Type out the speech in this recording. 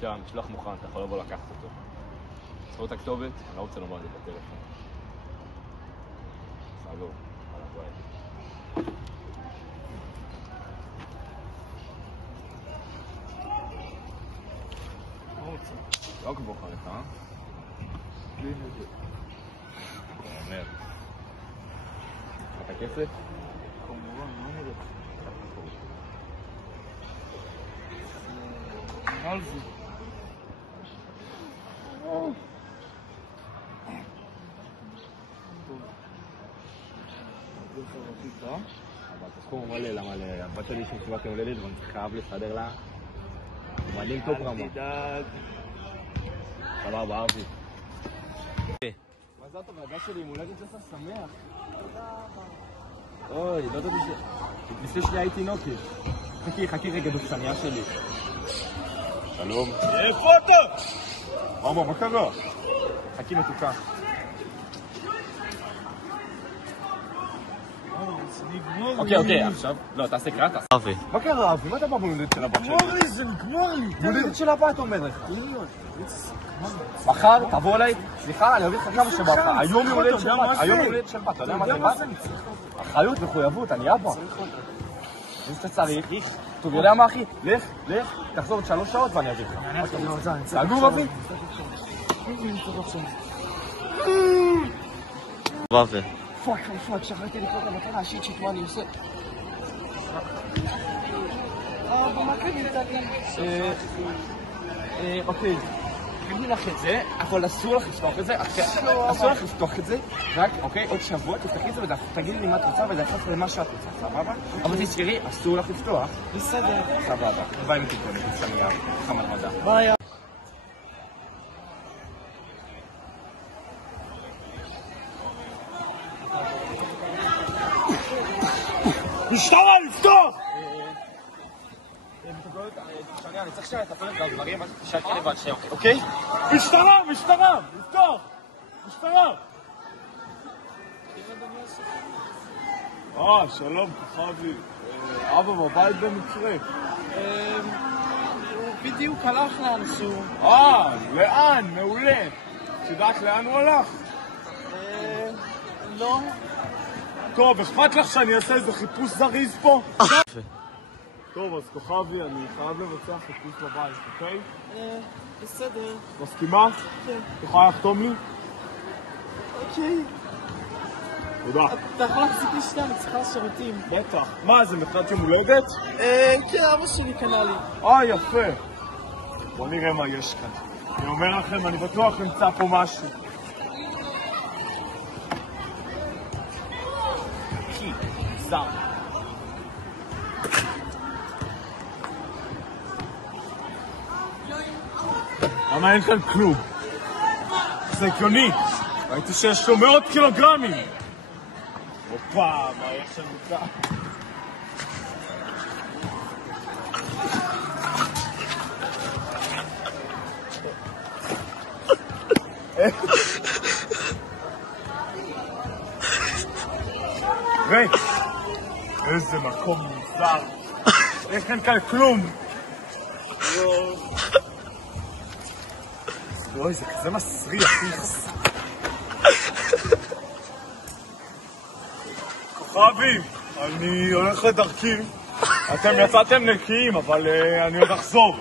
שם, משלוח מוכן, אתה יכול לבוא לקחת אותו. תזכור את הכתובת, אני לא רוצה לומר את זה בטלפון. סלום, על הבית. לא כבוך לך, אה? בלי נגד. אומר. אתה כסף? כמובן, מה נגד? על זה. אבל תזכור מלא, למה הבת שלי שמסיבת יום הולדת ואני חייב לסדר לה. מדהים טופ רמה. אל תדאג. סבבה, אהבי. מזל טוב, הבת שלי עם הולדת שלך שמח. אוי, לא ידעתי לפני שנייה הייתי נוקי. חכי רגע דופסניה שלי. שלום. איפה אתה? אבא, מה קרה? חכי מתוקה. אוקיי, עכשיו. לא, תעשה קראת. אבי. מה קרה, אבי? מה אתה בא בהולדת של הבת שלי? נגמר לי. בהולדת של הבת אומר לך. מחר, תבוא אליי. סליחה, אני אביא לך כמה שבא לך. היום היא הולדת של בת. היום היא הולדת של בת. אתה יודע מה זה בת? אחריות, מחויבות, אני אבא. אם שאתה צריך. טוב, יודע מה אחי? לך, תחזור עוד 3 שעות ואני אביא לך. סגור אבי? ואבי. פאק, שכחתי לקרוא את המתנה השיט מה אני עושה. מה קרה? אוקיי. תגידי לך את זה, אבל אסור לך לפתוח את זה. אסור לך לפתוח את זה. רק, אוקיי, עוד שבוע תפתחי את זה ותגידי לי מה את רוצה וזה יחס למה שאת רוצה, סבבה? אבל תזכרי, אסור לך לפתוח. בסדר. סבבה. ביי מתיקונת, בסניה, חמד מדע. ביי. משטרה, לפתוח! שנייה, אני צריך שנייה לטפל את הדברים, אז תשאר כאלה ועד שנייה, אוקיי? משטרה, לפתוח! משטרה! שלום, כוכבי. אבא בבית במקרה. הוא בדיוק הלך לאנשהו. לאן? מעולה. את יודעת לאן הוא הלך? לא. טוב, אכפת לך שאני אעשה איזה חיפוש זריז פה? טוב, אז כוכבי, אני חייב לבצע חיפוש בבית, אוקיי? בסדר. מסכימה? כן. את יכולה לחתום לי? אוקיי. תודה. אתה יכול להחזיק לי שנייה, אני צריכה שירותים. בטח. מה, זה מתנת יום הולדת? כן, אבא שלי קנה לי. יפה. בוא נראה מה יש כאן. אני אומר לכם, אני בטוח נמצא פה משהו. זר. למה אין כאן כלום? זה הגיוני. ראיתי שיש לו 100 קילוגרמים. הופה, מה יש לנו כאן? ריק. איזה מקום מוזר. אין כאן כלום. אוי, זה כזה מסריח. כוכבי, אני הולך לדרכי. אתם יצאתם נקיים, אבל אני עוד אחזור.